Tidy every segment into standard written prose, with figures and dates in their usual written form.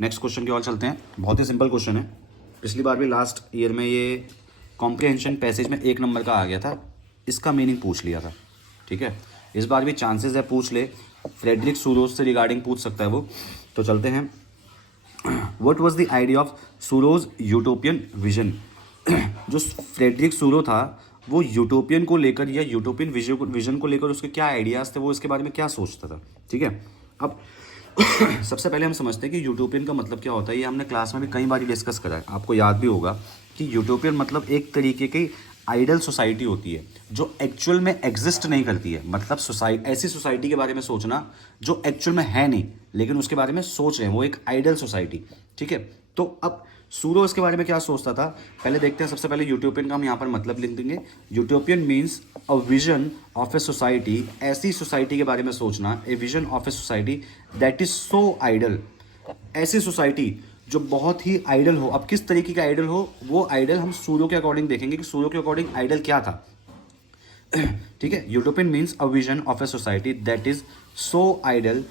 Next question की ओर चलते हैं। बहुत ही सिंपल क्वेश्चन है। पिछली बार भी लास्ट ईयर में ये कॉम्प्रिहेंशन पैसेज में 1 नंबर का आ गया था, इसका मीनिंग पूछ लिया था। ठीक है, इस बार भी चांसेस है पूछ ले, फ्रेडरिक सूरोज से रिगार्डिंग पूछ सकता है वो। तो चलते हैं। What was the idea of Suro's utopian vision? जो फ्रेडरिक सूरो था वो यूटोपियन को लेकर या यूटोपियन विजन को लेकर उसके क्या आइडियाज़ थे, वो इसके बारे में क्या सोचता था। ठीक है, अब सबसे पहले हम समझते हैं कि यूटोपियन का मतलब क्या होता है। ये हमने क्लास में भी कई बार डिस्कस करा है, आपको याद भी होगा कि यूटोपियन मतलब एक तरीके की आइडल सोसाइटी होती है जो एक्चुअल में एग्जिस्ट नहीं करती है। मतलब ऐसी सोसाइटी के बारे में सोचना जो एक्चुअल में है नहीं लेकिन उसके बारे में सोच रहे हैं, वो एक आइडल सोसाइटी। ठीक है, तो अब सूरो इसके बारे में क्या सोचता था, पहले देखते हैं। सबसे पहले यूटोपियन का हम यहाँ पर मतलब लिख देंगे। Utopian means a vision of a society, ऐसी सोसाइटी के बारे में सोचना। A vision of a society that is so ideal, ऐसी सोसाइटी जो बहुत ही आइडल हो। अब किस तरीके का आइडल हो, वो आइडल हम सूरो के अकॉर्डिंग देखेंगे कि सूरो के अकॉर्डिंग आइडल क्या था। ठीक है, utopian means a vision of a society that is so ideal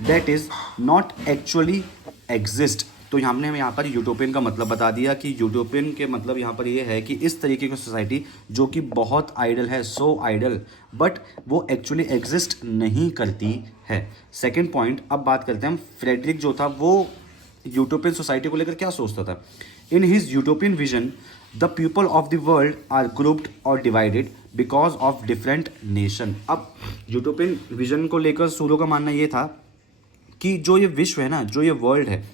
that is not actually exist. तो हमने यहाँ पर यूटोपियन का मतलब बता दिया कि यूटोपियन के मतलब यहाँ पर ये है कि इस तरीके की सोसाइटी जो कि बहुत आइडल है, सो आइडल, बट वो एक्चुअली एग्जिस्ट नहीं करती है। सेकेंड पॉइंट, अब बात करते हैं हम। फ्रेडरिक जो था वो यूटोपियन सोसाइटी को लेकर क्या सोचता था। In his utopian vision the people of the world are grouped और divided because of different nation. अब यूटोपियन विजन को लेकर सूरो का मानना ये था कि जो ये विश्व है ना, जो ये वर्ल्ड है,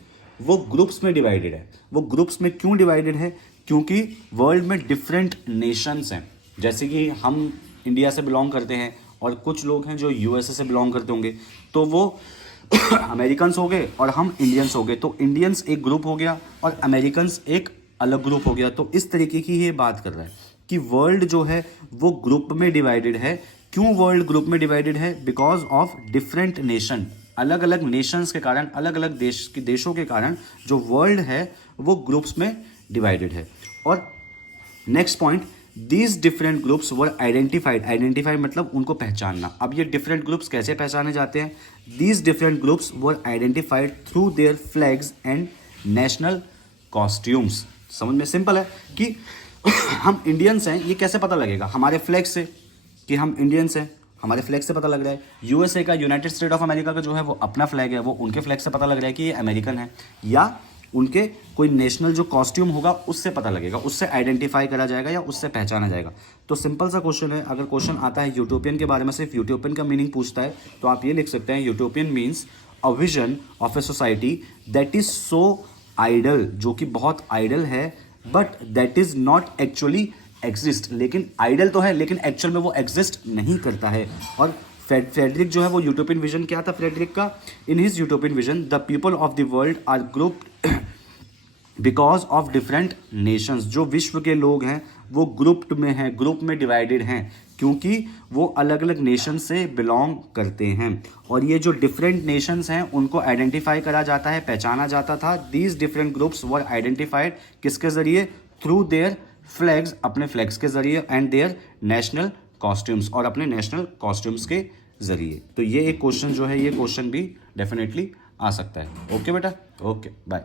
वो ग्रुप्स में डिवाइडेड है। वो ग्रुप्स में क्यों डिवाइडेड है, क्योंकि वर्ल्ड में डिफरेंट नेशंस हैं। जैसे कि हम इंडिया से बिलोंग करते हैं और कुछ लोग हैं जो यूएसए से बिलोंग करते होंगे, तो वो अमेरिकन्स हो गए और हम इंडियंस हो गए। तो इंडियंस एक ग्रुप हो गया और अमेरिकन्स एक अलग ग्रुप हो गया। तो इस तरीके की ये बात कर रहा है कि वर्ल्ड जो है वो ग्रुप में डिवाइडेड है। क्यों वर्ल्ड ग्रुप में डिवाइडेड है? बिकॉज ऑफ डिफरेंट नेशन, अलग अलग नेशंस के कारण, अलग अलग देशों के कारण जो वर्ल्ड है वो ग्रुप्स में डिवाइडेड है। और next point, these different groups were identified. Identified मतलब उनको पहचानना। अब ये डिफरेंट ग्रुप्स कैसे पहचाने जाते हैं? These different groups were identified through their flags and national costumes. समझ में सिंपल है कि हम इंडियंस हैं, ये कैसे पता लगेगा? हमारे फ्लैग से कि हम इंडियंस हैं, हमारे फ्लैग से पता लग रहा है। यूएसए का, यूनाइटेड स्टेट ऑफ अमेरिका का जो है वो अपना फ्लैग है, वो उनके फ्लैग से पता लग रहा है कि ये अमेरिकन है। या उनके कोई नेशनल जो कॉस्ट्यूम होगा उससे पता लगेगा, उससे आइडेंटिफाई करा जाएगा या उससे पहचाना जाएगा। तो सिंपल सा क्वेश्चन है। अगर क्वेश्चन आता है यूटोपियन के बारे में, सिर्फ यूटोपियन का मीनिंग पूछता है, तो आप ये लिख सकते हैं utopian means a vision of a society that is so ideal, जो कि बहुत आइडल है, but that is not actually exist. लेकिन आइडल तो है लेकिन एक्चुअल में वो एग्जिस्ट नहीं करता है। और फ्रेडरिक जो है वो यूटोपियन विजन क्या था फ्रेडरिक का? In his utopian vision the people of the world are grouped because of different nations. जो विश्व के लोग हैं वो ग्रुप्ड में हैं, ग्रुप में डिवाइडेड हैं, क्योंकि वो अलग अलग नेशन से बिलोंग करते हैं। और ये जो डिफरेंट नेशंस हैं उनको आइडेंटिफाई करा जाता है, पहचाना जाता था। These different groups were identified किसके जरिए? थ्रू देयर फ्लैग्स, अपने फ्लैग्स के जरिए, एंड देयर नेशनल कॉस्ट्यूम्स, और अपने नेशनल कॉस्ट्यूम्स के जरिए। तो ये एक क्वेश्चन जो है, ये क्वेश्चन भी डेफिनेटली आ सकता है। ओके बेटा, ओके बाय।